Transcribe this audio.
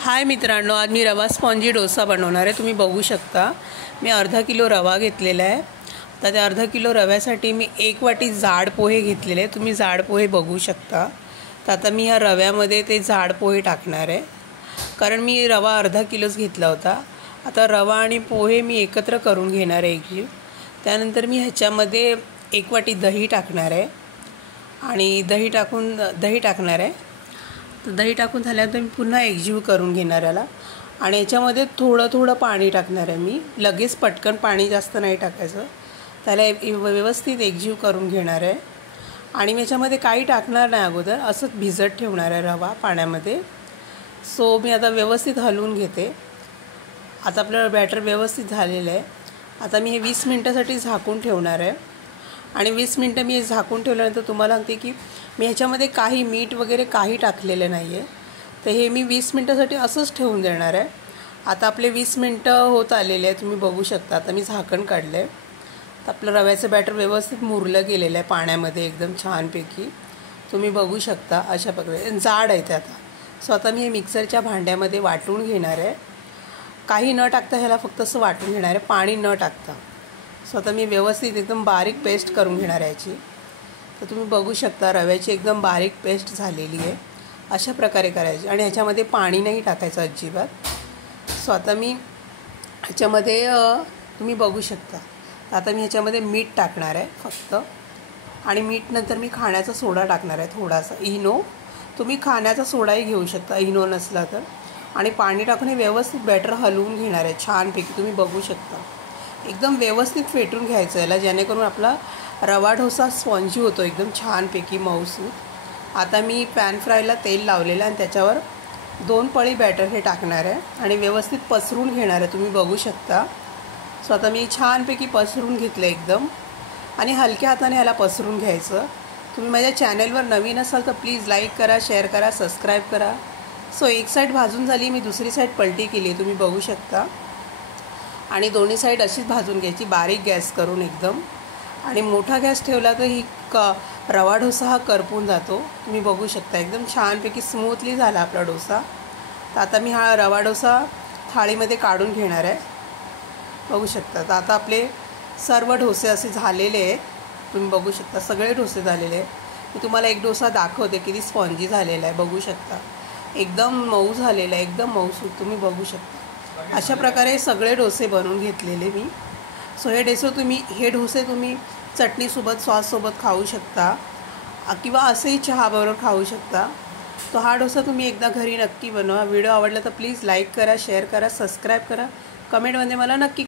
हाय मित्रांनो, आज मी रवा स्पॉन्जी डोसा बनवणार आहे। तुम्ही बघू शकता मी अर्धा किलो रवा घेतलेला आहे। तर त्या अर्धा किलो रव्यासाठी मी 1 वाटी जाड पोहे घेतलेले आहे। तुम्ही जाड पोहे बघू शकता। तर आता मी ह्या रव्यामध्ये ते जाड पोहे टाकणार आहे, कारण मी रवा अर्धा किलोच घेतला होता। आता रवा आणि पोहे मी एकत्र करून घेणार आहे एकजीव। त्यानंतर मी ह्याच्यामध्ये 1 वाटी दही टाकणार आहे आणि दही टाकणार आहे। तर दही टाकून झाल्यानंतर मी पुन्हा एकजीव करून घेणार याला आणि याच्यामध्ये थोडं थोडं पाणी टाकणार आहे। मी लगेच पटकन पाणी जास्त नाही टाकायचं, त्याला व्यवस्थित एकजीव करून घेणार आहे। आणि मी याच्यामध्ये काही टाकणार नाही, अगोदर असंच भिजत ठेवणार आहे रवा पाण्यामध्ये। सो मी आता व्यवस्थित हलवून घेते। आता आपलं बॅटर व्यवस्थित झालेलं आहे। आता मी हे 20 मिनिटासाठी झाकून ठेवणार आहे आणि 20 मिनिटं मी झाकून ठेवल्यानंतर तुम्हाला सांगते की मी ह्याच्यामध्ये काही मीठ वगैरे काही टाकलेलं नाही आहे। तर हे मी 20 मिनिटासाठी असंच ठेवून देणार आहे। आता आपले 20 मिनिटं होत आलेले आहे, तुम्ही बघू शकता। आता मी झाकण काढलं आहे, तर आपलं रव्याचं बॅटर व्यवस्थित मुरलं गेलेलं आहे पाण्यामध्ये एकदम छानपैकी। तुम्ही बघू शकता अशा प्रकारे जाड आहे ते। आता सो आता मी हे मिक्सरच्या भांड्यामध्ये वाटून घेणार आहे, काही न टाकता ह्याला फक्त असं वाटून घेणार आहे, पाणी न टाकता। सो आता मी व्यवस्थित एकदम बारीक पेस्ट करून घेणार आहे याची। तर तुम्ही बघू शकता रव्याची एकदम बारीक पेस्ट झालेली आहे। अशा प्रकारे करायची आणि ह्याच्यामध्ये पाणी नाही टाकायचं अजिबात। सो आता मी ह्याच्यामध्ये तुम्ही बघू शकता, आता मी ह्याच्यामध्ये मीठ टाकणार आहे फक्त, आणि मीठ नंतर मी खाण्याचा सोडा टाकणार आहे थोडासा, इनो। तुम्ही खाण्याचा सोडाही घेऊ शकता इनो नसला तर। आणि पाणी टाकून हे व्यवस्थित बॅटर हलवून घेणार आहे छानपैकी। तुम्ही बघू शकता एकदम व्यवस्थित फेटून घ्यायचं याला, जेणेकरून आपला रवा डोसा स्पॉन्जी होतो एकदम छानपैकी मऊसूत। आता मी पॅन फ्रायला तेल लावलेलं आणि त्याच्यावर 2 पळी बॅटर हे टाकणार आहे आणि व्यवस्थित पसरून घेणार आहे। तुम्ही बघू शकता। सो आता मी छानपैकी पसरून घेतलं एकदम, आणि हलक्या हाताने ह्याला पसरून घ्यायचं। तुम्ही माझ्या चॅनलवर नवीन असाल तर प्लीज लाईक करा, शेअर करा, सबस्क्राईब करा। सो एक साईड भाजून झाली, मी दुसरी साईड पलटी केली, तुम्ही बघू शकता। आणि दोन्ही साईड अशीच भाजून घ्यायची बारीक गॅस करून एकदम। आणि मोठा गॅस ठेवला तर ही रवा डोसा हा करपून जातो। तुम्ही बघू शकता एकदम छानपैकी स्मूथली झाला आपला डोसा। तर आता मी हा रवा डोसा थाळीमध्ये काढून घेणार आहे, बघू शकता। तर आता आपले सर्व डोसे असे झालेले आहेत, तुम्ही बघू शकता सगळे डोसे झालेले आहेत। मी तुम्हाला एक डोसा दाखवते किती स्पॉन्जी झालेला आहे, बघू शकता एकदम मऊ झालेला आहे, एकदम मऊसूत। तुम्ही बघू शकता अशा प्रकारे सगळे डोसे बनवून घेतलेले मी। सो हे डोसे तुम्ही चटणीसोबत सॉससोबत खाऊ शकता किंवा असेही चहाबरोबर खाऊ शकता। तो हा डोसा तुम्ही एकदा घरी नक्की बनवा। व्हिडिओ आवडला तर प्लीज लाईक करा, शेअर करा, सबस्क्राईब करा, कमेंटमध्ये मला नक्की